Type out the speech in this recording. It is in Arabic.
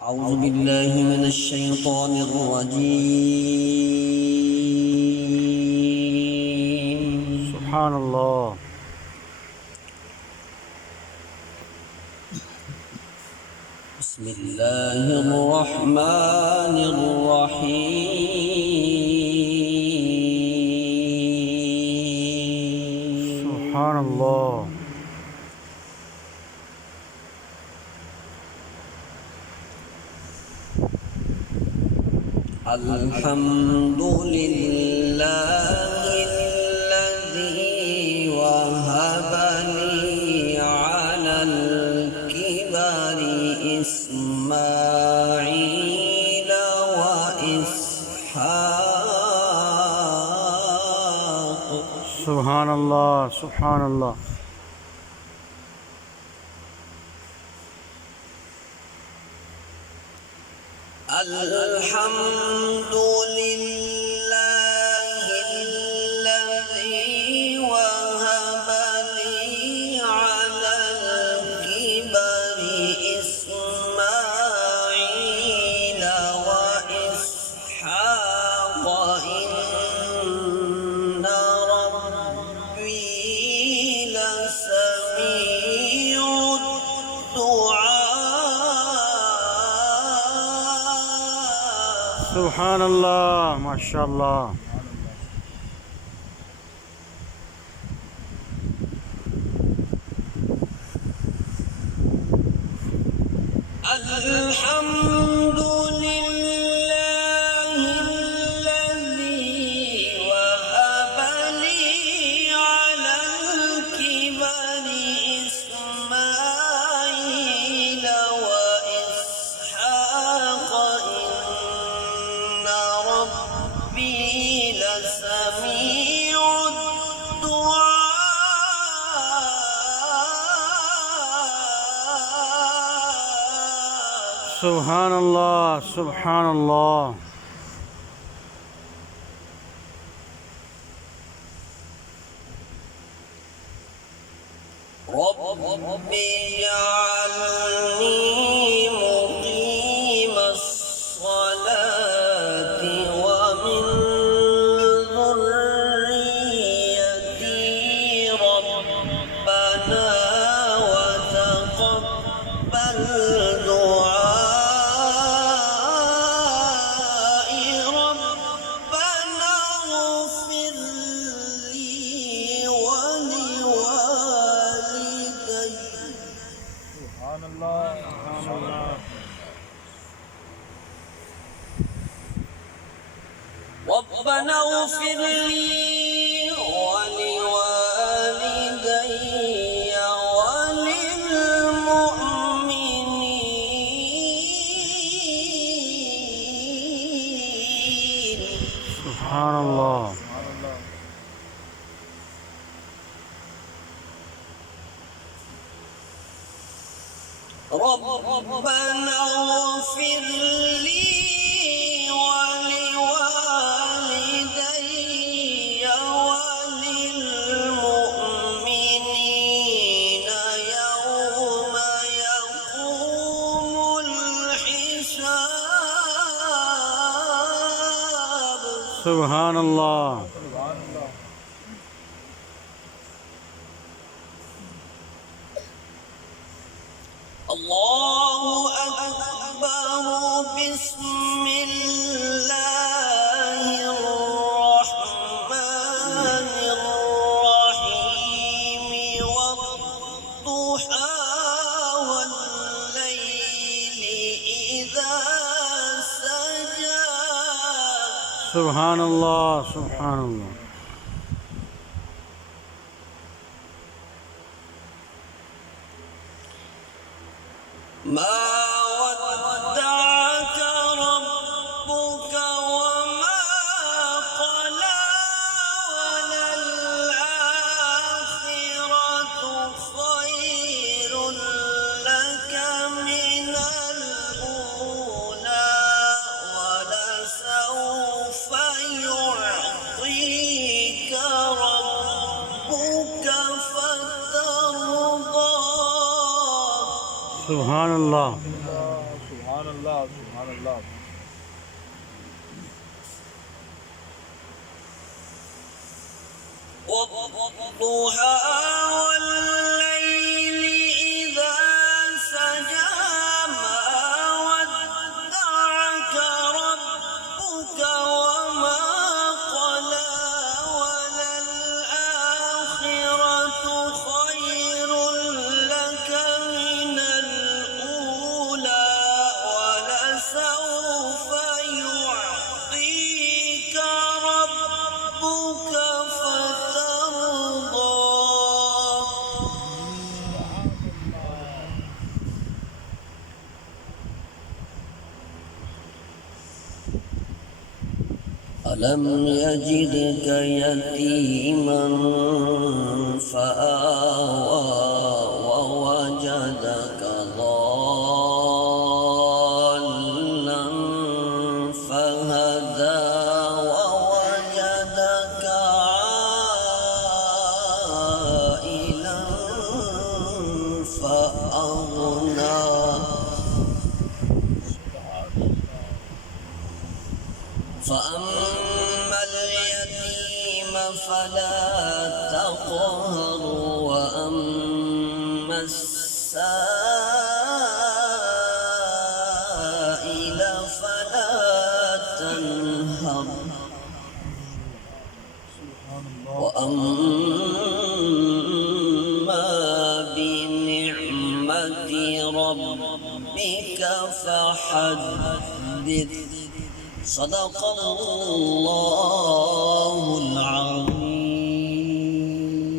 أعوذ بالله من الشيطان الرجيم. سبحان الله. بسم الله الرحمن الرحيم. سبحان الله. الحمد لله الذي وهب لي على الكبر إسماعيل وإسحاق. سبحان الله. سبحان الله. الحمد لله الذي وهب لي على الكبر إسماعيل وإسحاق إن ربي لسميع الدعاء. سبحان الله. ما شاء الله. الحمد لله الذي وهب لي على الكبر إسماعيل وإسحاق إن ربي لسميع الدعاء. سبحان الله. سبحان الله. رب اجعلني مقيم الصلاة ومن ذريتي ربنا وتقبل دعائي ربنا اغفر لي ولوالدي. سبحان الله. سبحان الله. ربنا اغفر لي ولوالدي وللمؤمنين. سبحان الله. ربنا اغفر لي ولوالدي وللمؤمنين يوم يقوم الحساب. سبحان الله. الله أكبر. بسم الله الرحمن الرحيم والضحى والليل إذا سجى. سبحان الله. سبحان الله. ما ودعك ربك وما قلى وللآخرة خير لك من الأولى ولسوف يعطيك ربك فترضى. سبحان الله. سبحان الله. Subhanallah, Subhanallah. والضحى والليل إذا سجى ما ودعك ربك وما قلى وللآخرة خير لك من الأولى ولسوف يعطيك ربك فترضى. ألم يجدك يتيما فآوى ووجدك ضالا فهدى ووجدك عائلا فأغنى. فأما اليتيم فلا تقهر وأما السائل فلا تنهر وأما بنعمة ربك فحدث. صدق الله العظيم.